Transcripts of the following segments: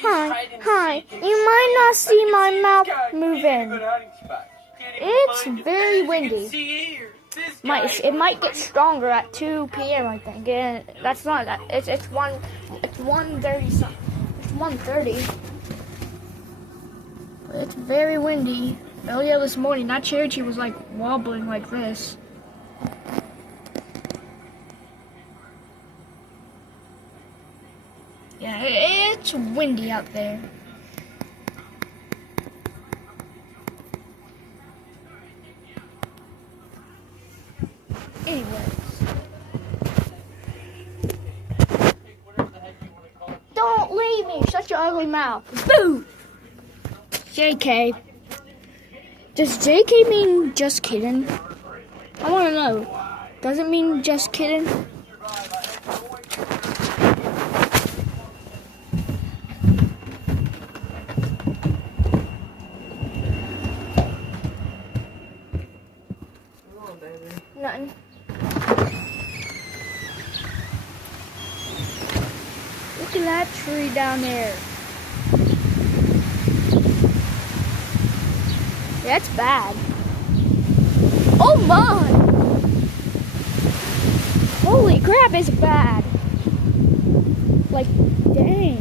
Hi. You might not see my mouth moving. It's very windy. It might get stronger at 2 p.m. I think. And that's not that. It's 1:30 something. It's 1:30. It's very windy. Earlier this morning, that cherry tree was like wobbling like this. Yeah, it's windy out there. Anyways. Don't leave me! Shut your ugly mouth. Boo! JK. Does JK mean just kidding? I want to know. Does it mean just kidding? Nothing. Look at that tree down there. That's bad. Oh my! Holy crap, it's bad. Like, dang.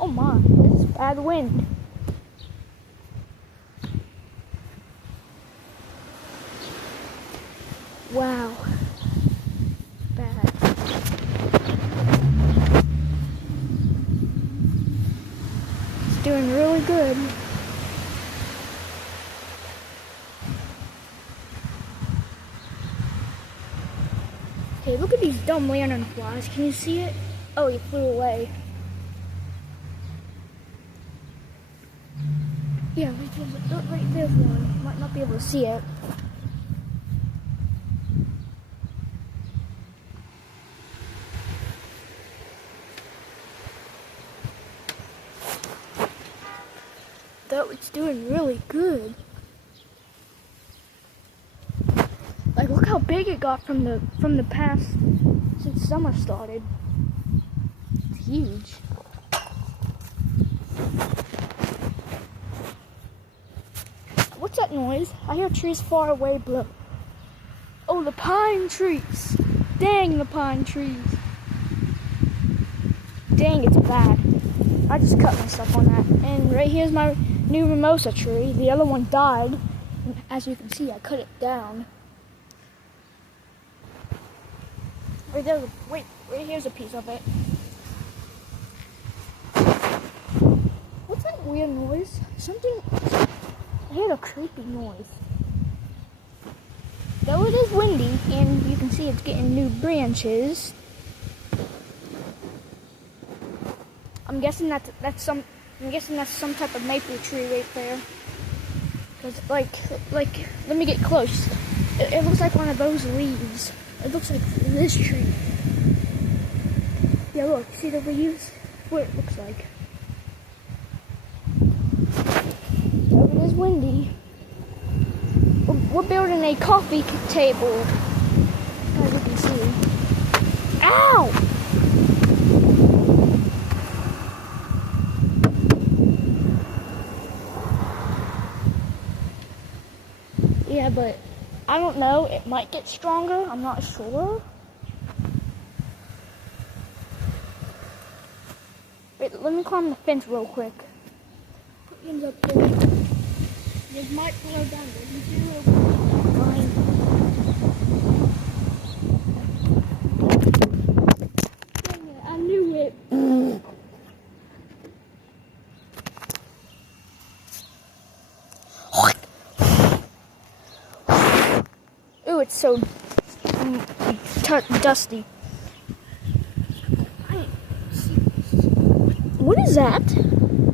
Oh my, this is bad wind. Wow. Bad. It's doing really good. Hey, look at these dumb lanternflies. Can you see it? Oh, he flew away. Yeah, right there's one. Might not be able to see it. Though it's doing really good. Like, look how big it got from the past since summer started. It's huge. What's that noise? I hear trees far away blow. Oh, the pine trees. Dang, the pine trees. Dang, it's bad. I just cut myself on that. And right here's my new mimosa tree. The other one died. As you can see, I cut it down. Right here's a piece of it. What's that weird noise? I heard a creepy noise. Though it is windy, and you can see it's getting new branches. I'm guessing that's some type of maple tree right there. Cause like, let me get close. It looks like one of those leaves. It looks like this tree. Yeah, look, see the leaves? What it looks like. Oh, it is windy. We're building a coffee table, as you can see. Ow! Yeah, but I don't know. It might get stronger. I'm not sure. Wait, let me climb the fence real quick. Put your hands up there. This might blow down. You see real quick. Dang it, I knew it. Ooh, it's so dusty. What is that?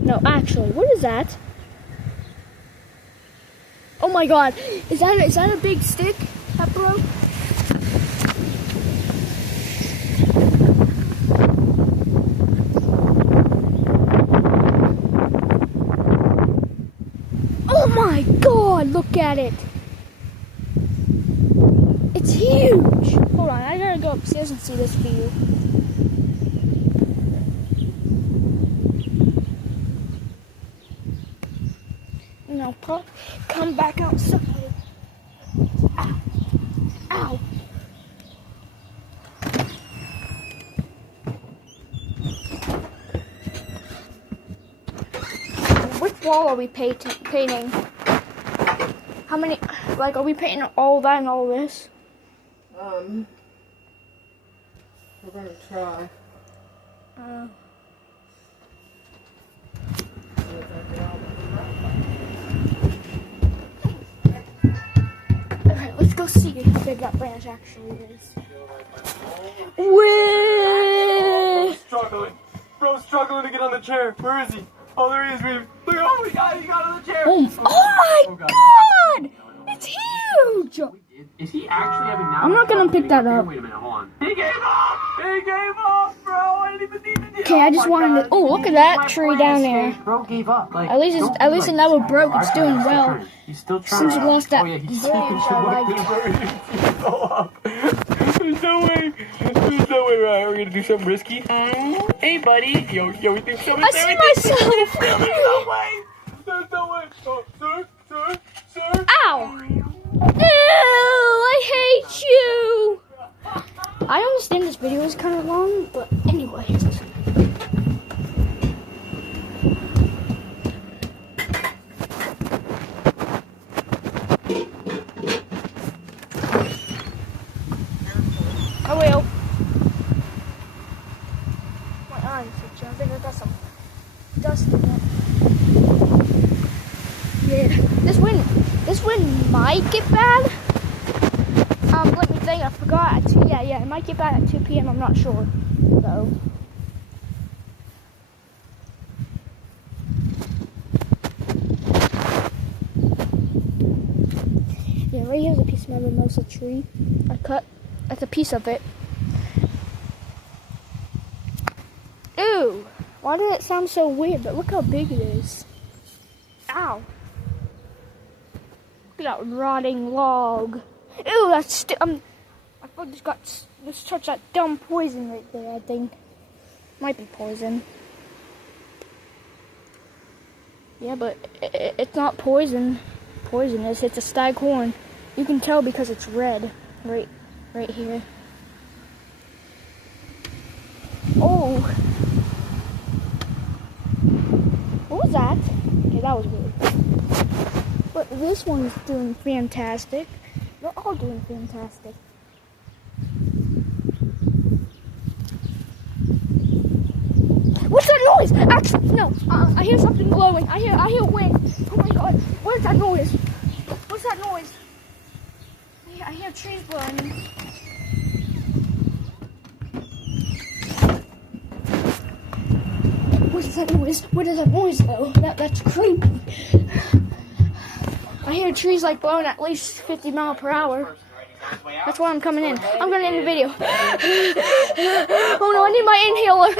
No, actually, what is that? Oh my god, is that a big stick that broke? Oh my god, look at it. It's huge. Hold on, I gotta go upstairs and see this view. I'll come back outside. Ow. Ow. Which wall are we painting? How many, like, are we painting all that and all this? We're gonna try. Alright, let's go see how big that branch actually is. Whee! Bro's struggling to get on the chair. Where is he? Oh, there he is, baby. Look, oh my God, he got on the chair. Oh my God! It's huge! Is he actually having now? I'm not gonna pick that up. Wait a minute, hold on. He gave up! He gave up, bro! I didn't even need to. Okay, I just wanted to. Oh, look at that tree down there. Bro gave up. Like, At least it never broke. It's doing well. He's still trying. Since you lost that Oh yeah, he's branch, I liked. There's no way. There's no way. Right, we're gonna do something risky. Hey, buddy. Yo, we do something. I see myself. There's no way. There's no way. Oh, sir. Ow! Ew! I hate you! I understand this video is kind of long, but anyways. I will. My eyes are itching. I think I got some dust in it. Yeah, this wind might get bad. Let me think. I forgot. Yeah, it might get bad at 2 p.m. I'm not sure, though. Yeah, right here's a piece of my mimosa tree. I cut. That's a piece of it. Ew! Why did it sound so weird? But look how big it is. Ow! Look at that rotting log. Ew, that's I thought this touched that dumb poison right there, I think. Might be poison. Yeah, but it's not poisonous. It's a staghorn. You can tell because it's red. Right here. Oh. What was that? Okay, that was weird. But this one's doing fantastic. They're all doing fantastic. What's that noise? Actually, no. I hear something blowing. I hear wind. Oh my God. What is that noise? What's that noise? I hear trees blowing. What is that noise? What is that noise though? That's creepy. I hear trees like blowing at least 50 miles per hour. That's why I'm coming in. I'm gonna end the video. Oh no, I need my inhaler.